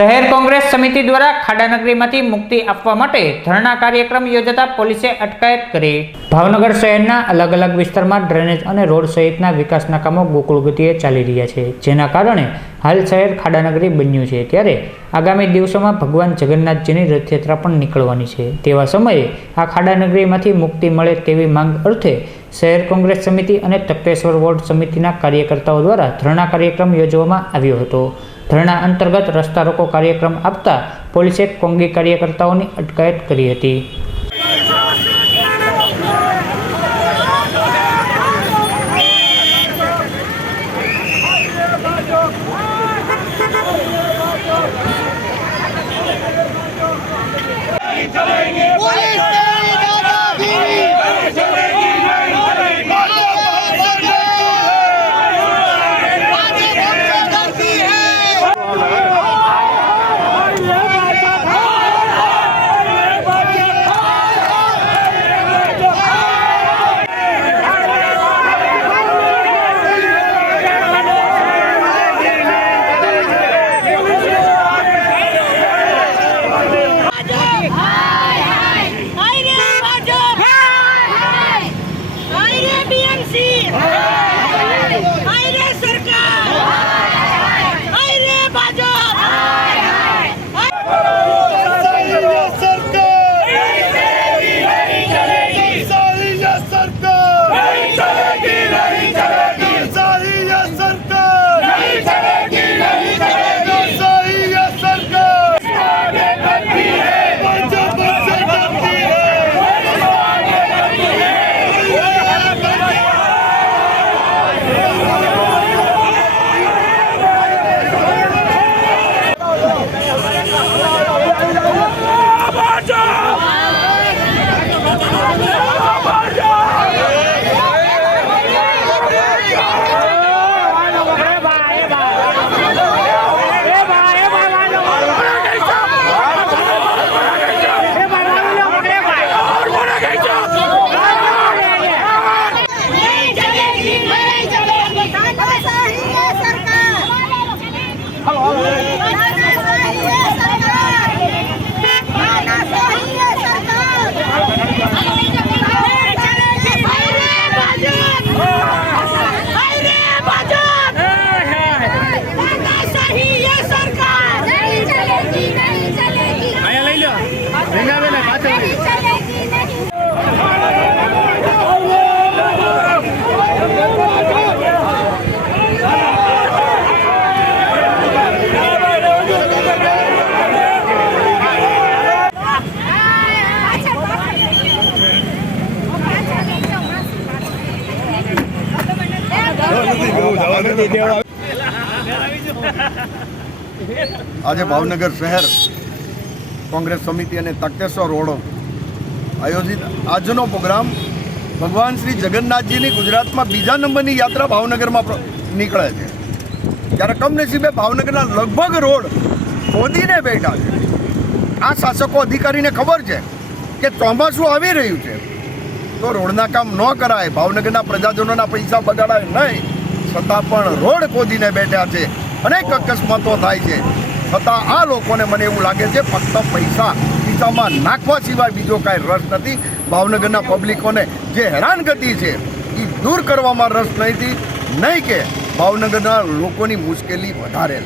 શહેર કોંગ્રેસ સમિતિ દ્વારા ખાડાનગરીમાંથી મુક્તિ આપવા માટે ધરણા કાર્યક્રમ યોજાતા પોલીસે અટકાયત કરી. ભાવનગર શહેરના અલગ અલગ વિસ્તારમાં ડ્રેનેજ અને રોડ સહિતના વિકાસના કામો ગોકુળ ગતિએ ચાલી રહ્યા છે, જેના કારણે હાલ શહેર ખાડાનગરી બન્યું છે. ત્યારે આગામી દિવસોમાં ભગવાન જગન્નાથજીની રથયાત્રા પણ નીકળવાની છે. તેવા સમયે આ ખાડાનગરીમાંથી મુક્તિ મળે તેવી માંગ અર્થે શહેર કોંગ્રેસ સમિતિ અને તકેશ્વર વોર્ડ સમિતિના કાર્યકર્તાઓ દ્વારા ધરણા કાર્યક્રમ યોજવામાં આવ્યો હતો. ધરણા અંતર્ગત રસ્તા રોકો કાર્યક્રમ આપતા પોલીસે કોંગી કાર્યકર્તાઓની અટકાયત કરી હતી. 幸福 આજે ભાવનગર શહેર કોંગ્રેસ સમિતિ અને તક્તેશ્વર રોડો આયોજિત આજનો પ્રોગ્રામ ભગવાન શ્રી જગન્નાથજીની ગુજરાતમાં બીજા નંબરની યાત્રા ભાવનગરમાં નીકળે છે. ત્યારે કમનસીબે ભાવનગરના લગભગ રોડ ખોદીને બેઠા છે. આ શાસકો અધિકારીને ખબર છે કે ચોમાસું આવી રહ્યું છે. તો રોડના કામ ન કરાય, ભાવનગરના પ્રજાજનોના પૈસા બગાડાય નહીં. છતાં પણ રોડ ખોદીને બેઠા છે. અનેક અકસ્માતો થાય છે. છતાં આ લોકોને મને એવું લાગે છે, ફક્ત પૈસા ખિસ્સામાં નાખવા સિવાય બીજો કાંઈ રસ નથી. ભાવનગરના પબ્લિકોને જે હેરાનગતિ છે એ દૂર કરવામાં રસ નહીંથી નહીં કે ભાવનગરના લોકોની મુશ્કેલી વધારે